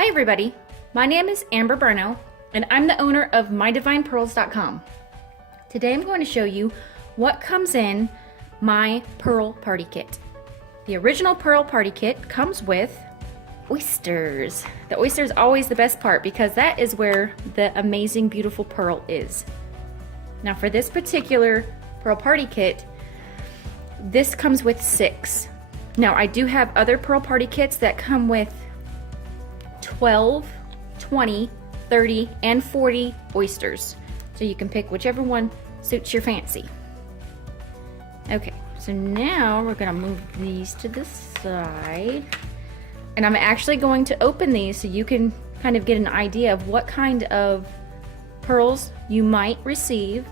Hi everybody, my name is Amber Burno and I'm the owner of MyDivinePearls.com. Today I'm going to show you what comes in my Pearl Party Kit. The original Pearl Party Kit comes with oysters. The oyster is always the best part because that is where the amazing beautiful pearl is. Now for this particular Pearl Party Kit, this comes with 6. Now I do have other Pearl Party Kits that come with 12, 20, 30, and 40 oysters. So you can pick whichever one suits your fancy. Okay, so now we're gonna move these to the side. And I'm actually going to open these so you can kind of get an idea of what kind of pearls you might receive.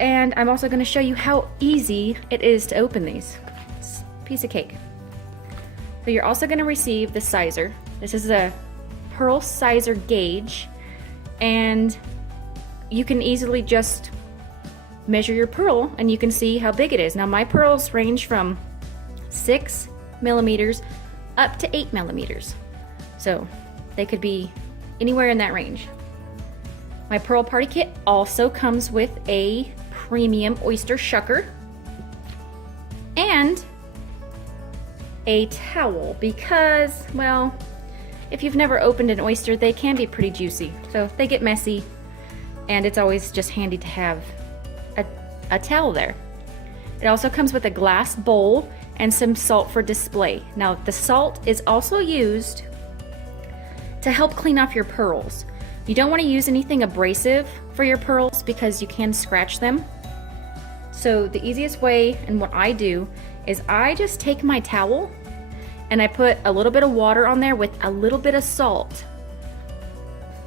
And I'm also gonna show you how easy it is to open these. It's a piece of cake. So you're also gonna receive the sizer. This is a pearl sizer gauge, and you can easily just measure your pearl and you can see how big it is. Now my pearls range from 6 millimeters up to 8 millimeters. So they could be anywhere in that range. My Pearl Party Kit also comes with a premium oyster shucker and a towel because, well, if you've never opened an oyster, they can be pretty juicy. So they get messy and it's always just handy to have a towel there. It also comes with a glass bowl and some salt for display. Now the salt is also used to help clean off your pearls. You don't want to use anything abrasive for your pearls because you can scratch them. So the easiest way, and what I do, is I just take my towel and I put a little bit of water on there with a little bit of salt.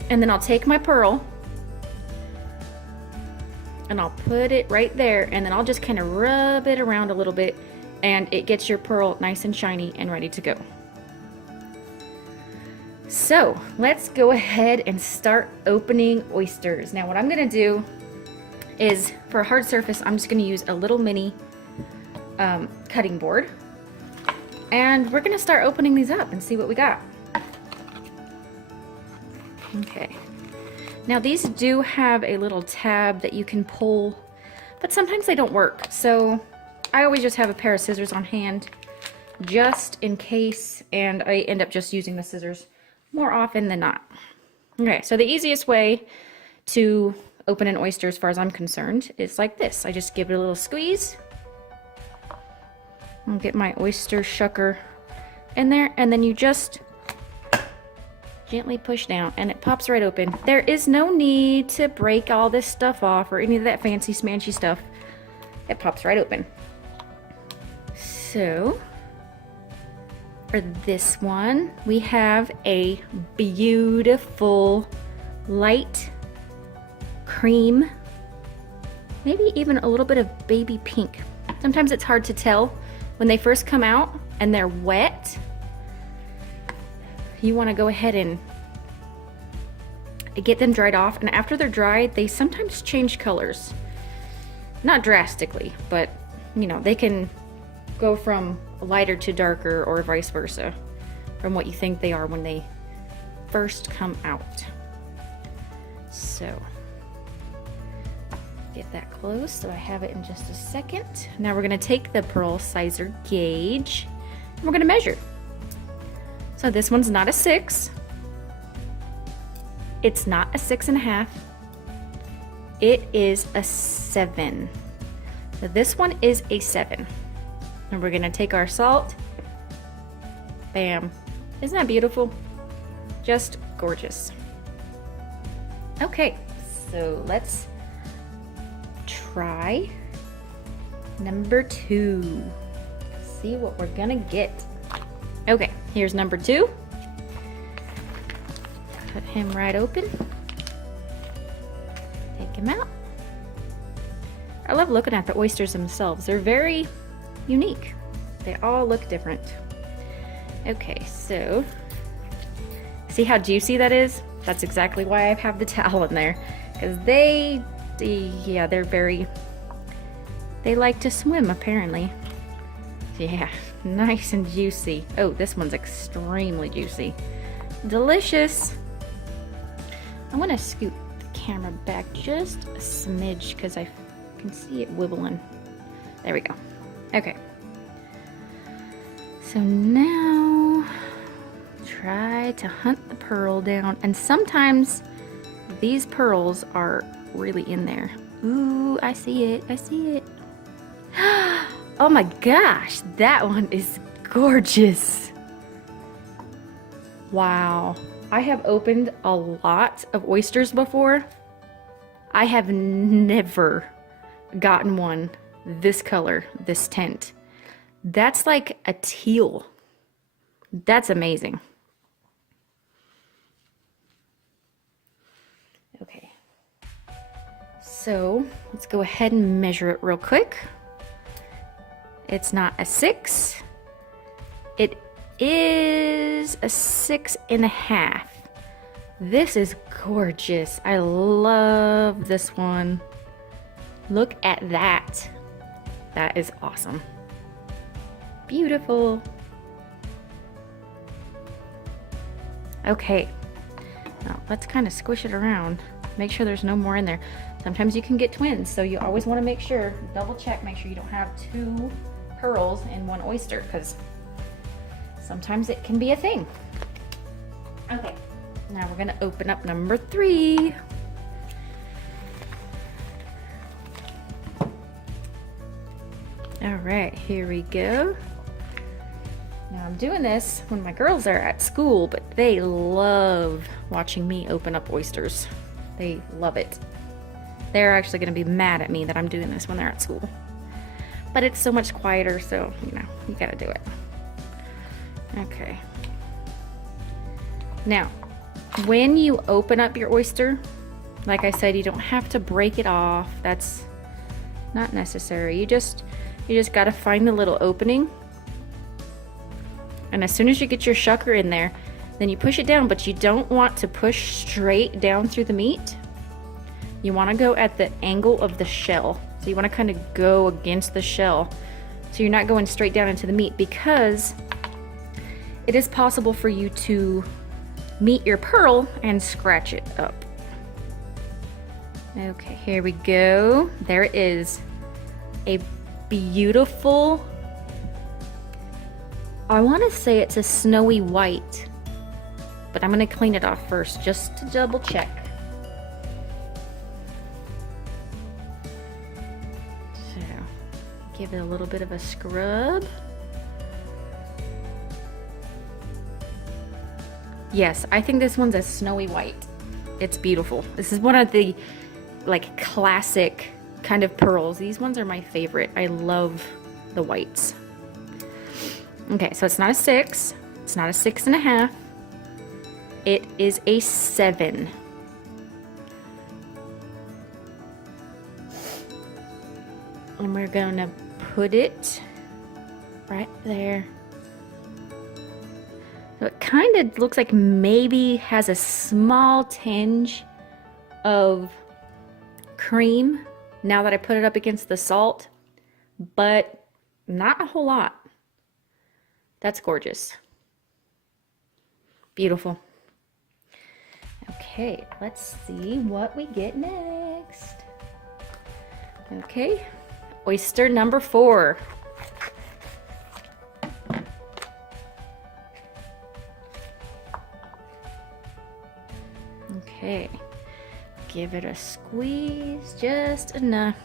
And then I'll take my pearl and I'll put it right there, and then I'll just kind of rub it around a little bit, and it gets your pearl nice and shiny and ready to go. So let's go ahead and start opening oysters. Now what I'm gonna do is, for a hard surface, I'm just gonna use a little mini cutting board. And we're gonna start opening these up and see what we got. Okay. Now these do have a little tab that you can pull, but sometimes they don't work. So I always just have a pair of scissors on hand just in case, and I end up just using the scissors more often than not. Okay, so the easiest way to open an oyster as far as I'm concerned is like this. I just give it a little squeeze. I'll get my oyster shucker in there, and then you just gently push down and it pops right open. There is no need to break all this stuff off or any of that fancy smanchy stuff. It pops right open. So for this one, we have a beautiful light cream, maybe even a little bit of baby pink. Sometimes it's hard to tell when they first come out and they're wet. You want to go ahead and get them dried off, and after they're dried, they sometimes change colors. Not drastically, but you know, they can go from lighter to darker or vice versa from what you think they are when they first come out. So get that close so I have it in just a second. Now we're going to take the pearl sizer gauge and we're going to measure. So this one's not a 6. It's not a 6.5. It is a 7. So this one is a 7. And we're gonna take our salt. Bam. Isn't that beautiful? Just gorgeous. Okay, so let's try number 2. See what we're gonna get. Okay, here's number 2. Cut him right open. Take him out. I love looking at the oysters themselves. They're very unique. They all look different. Okay, so see how juicy that is? That's exactly why I have the towel in there, because they're very, they like to swim apparently. Yeah, nice and juicy. Oh, this one's extremely juicy. delicious. I'm gonna scoot the camera back just a smidge because I can see it wibbling. There we go. Okay. So now try to hunt the pearl down, and sometimes these pearls are really in there. Ooh, I see it. I see it. Oh my gosh, that one is gorgeous. Wow. I have opened a lot of oysters before. I have never gotten one this color, this tint. That's like a teal. That's amazing. Okay. So let's go ahead and measure it real quick. It's not a 6. It is a 6.5. This is gorgeous. I love this one. Look at that. That is awesome. Beautiful. Okay. Now let's kind of squish it around. Make sure there's no more in there. Sometimes you can get twins, so you always want to make sure, double check, make sure you don't have 2 pearls in one oyster, because sometimes it can be a thing. Okay, now we're gonna open up number 3. All right, here we go. Now I'm doing this when my girls are at school, but they love watching me open up oysters. They love it. They're actually gonna be mad at me that I'm doing this when they're at school. But it's so much quieter, so, you know, you gotta do it. Okay. Now, when you open up your oyster, like I said, you don't have to break it off. That's not necessary. You just gotta find the little opening. And as soon as you get your shucker in there, then you push it down, but you don't want to push straight down through the meat. You want to go at the angle of the shell. So you want to kind of go against the shell. So you're not going straight down into the meat, because it is possible for you to meet your pearl and scratch it up. Okay, here we go. There it is. A beautiful, I want to say it's a snowy white, but I'm going to clean it off first just to double check. So, give it a little bit of a scrub. Yes, I think this one's a snowy white. It's beautiful. This is one of the like classic kind of pearls. These ones are my favorite. I love the whites. Okay, so it's not a 6. It's not a 6.5. It is a 7. And we're gonna put it right there. So it kind of looks like maybe has a small tinge of cream now that I put it up against the salt, but not a whole lot. That's gorgeous. Beautiful. Okay, let's see what we get next. Okay, oyster number 4. Okay, give it a squeeze just enough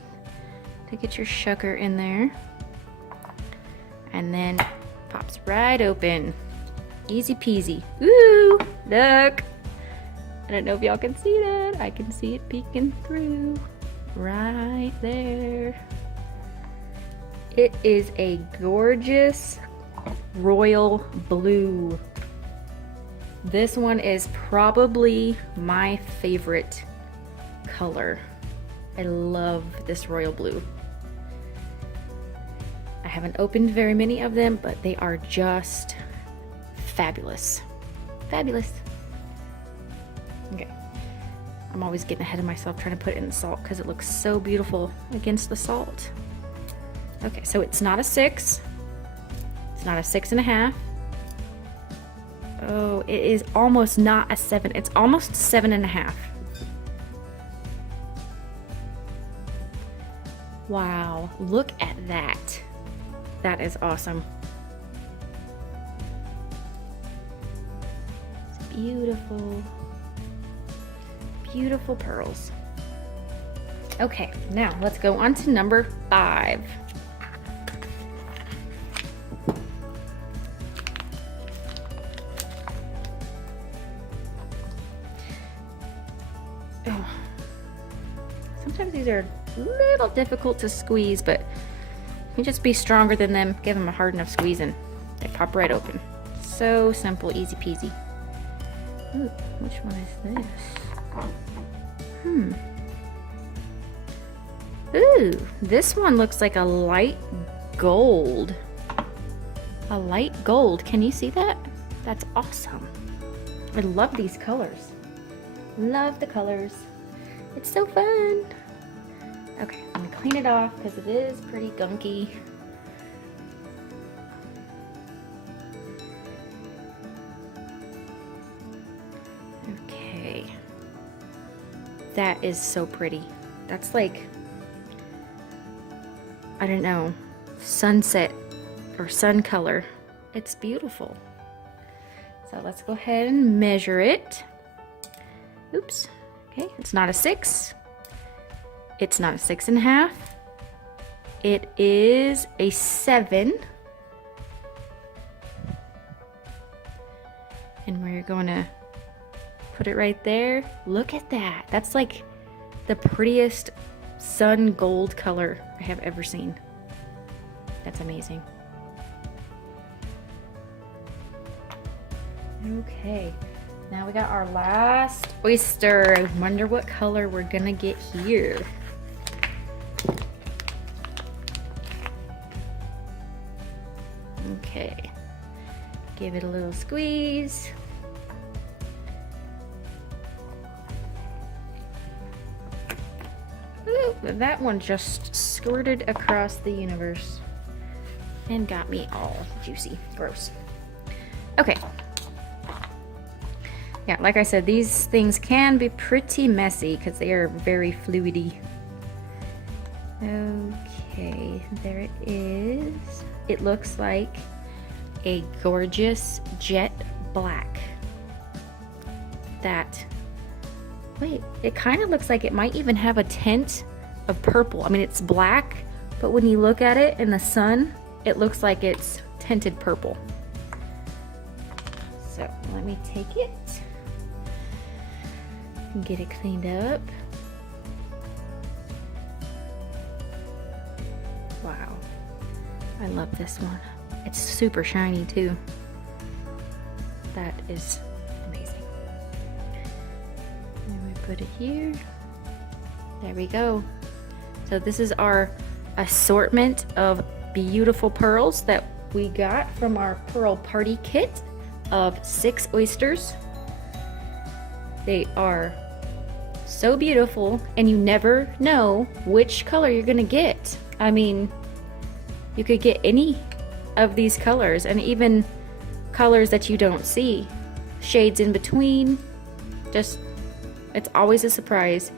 to get your shucker in there, and then pops right open. Easy peasy. Ooh, look. I don't know if y'all can see that. I can see it peeking through right there. It is a gorgeous royal blue. This one is probably my favorite color. I love this royal blue. I haven't opened very many of them, but they are just fabulous. Fabulous. Okay. I'm always getting ahead of myself trying to put it in the salt because it looks so beautiful against the salt. Okay, so it's not a 6. It's not a 6.5. Oh, it is almost not a 7. It's almost 7.5. Wow, look at that. That is awesome. It's beautiful. Beautiful pearls. Okay, now let's go on to number 5. Oh. Sometimes these are a little difficult to squeeze, but you just be stronger than them, give them a hard enough squeeze, and they pop right open. So simple, easy peasy. Ooh, which one is this? Ooh, this one looks like a light gold. A light gold. Can you see that? That's awesome. I love these colors. Love the colors. It's so fun. Okay, I'm gonna clean it off because it is pretty gunky. Okay. That is so pretty. That's like, I don't know, sunset or sun color. It's beautiful. So let's go ahead and measure it. Oops. Okay, it's not a 6. It's not a 6.5. It is a 7. And we're going to put it right there. Look at that. That's like the prettiest sun gold color I have ever seen. That's amazing. Okay, now we got our last oyster. I wonder what color we're gonna get here. Okay, give it a little squeeze. Ooh, that one just squirted across the universe and got me all juicy. Gross. Okay. Yeah, like I said, these things can be pretty messy because they are very fluidy. Okay, there it is. It looks like a gorgeous jet black. Wait, it kind of looks like it might even have a tint of purple. I mean, it's black, but when you look at it in the sun, it looks like it's tinted purple. So let me take it and get it cleaned up. Wow, I love this one. It's super shiny too. That is amazing. And we put it here. There we go. So this is our assortment of beautiful pearls that we got from our pearl party kit of 6 oysters. They are so beautiful, and you never know which color you're gonna get. I mean, you could get any of these colors, and even colors that you don't see, shades in between. Just, it's always a surprise,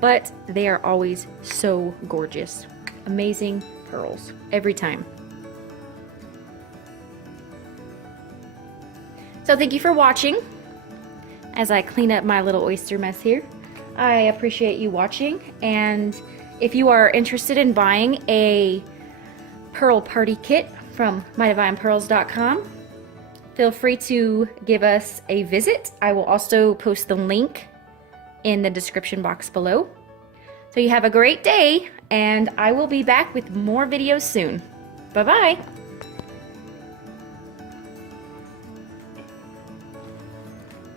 but they are always so gorgeous. Amazing pearls every time. So thank you for watching as I clean up my little oyster mess here. I appreciate you watching, and if you are interested in buying a pearl party kit from mydivinepearls.com, feel free to give us a visit. I will also post the link in the description box below. So you have a great day, and I will be back with more videos soon. Bye-bye.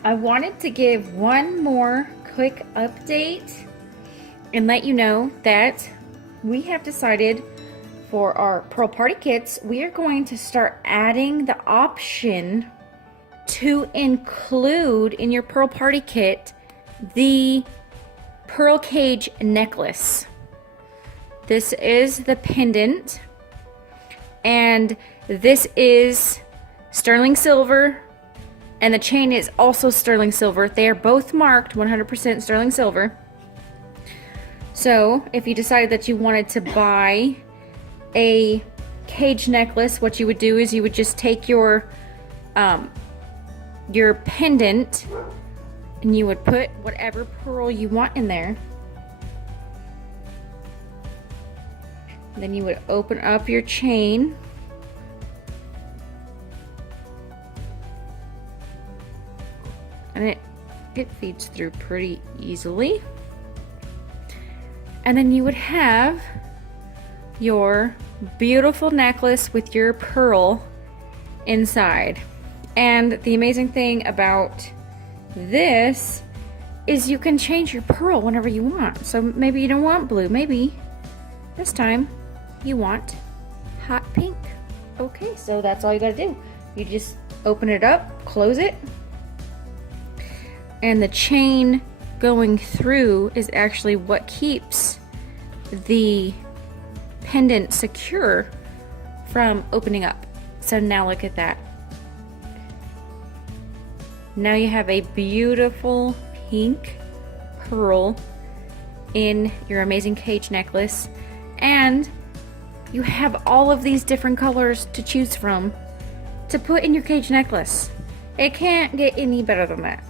I wanted to give one more quick update and let you know that we have decided for our pearl party kits, we are going to start adding the option to include in your pearl party kit the pearl cage necklace. This is the pendant, and this is sterling silver And the chain is also sterling silver. They are both marked 100% sterling silver. So if you decided that you wanted to buy a cage necklace, what you would do is you would just take your pendant and you would put whatever pearl you want in there. Then you would open up your chain. And it feeds through pretty easily. And then you would have your beautiful necklace with your pearl inside. And the amazing thing about this is you can change your pearl whenever you want. So maybe you don't want blue, maybe this time you want hot pink. Okay, so that's all you gotta do. You just open it up, close it, and the chain going through is actually what keeps the pendant secure from opening up. So now look at that. Now you have a beautiful pink pearl in your amazing cage necklace, and you have all of these different colors to choose from to put in your cage necklace. It can't get any better than that.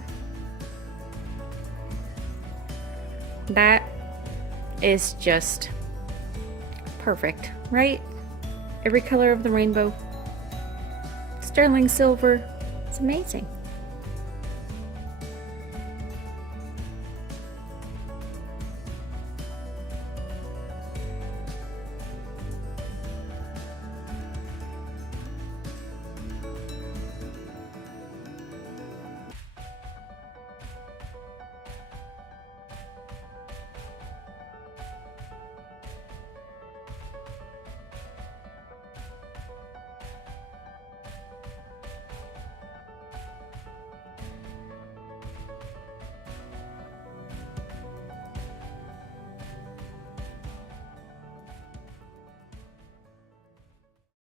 That is just perfect, right? Every color of the rainbow. Sterling silver. It's amazing.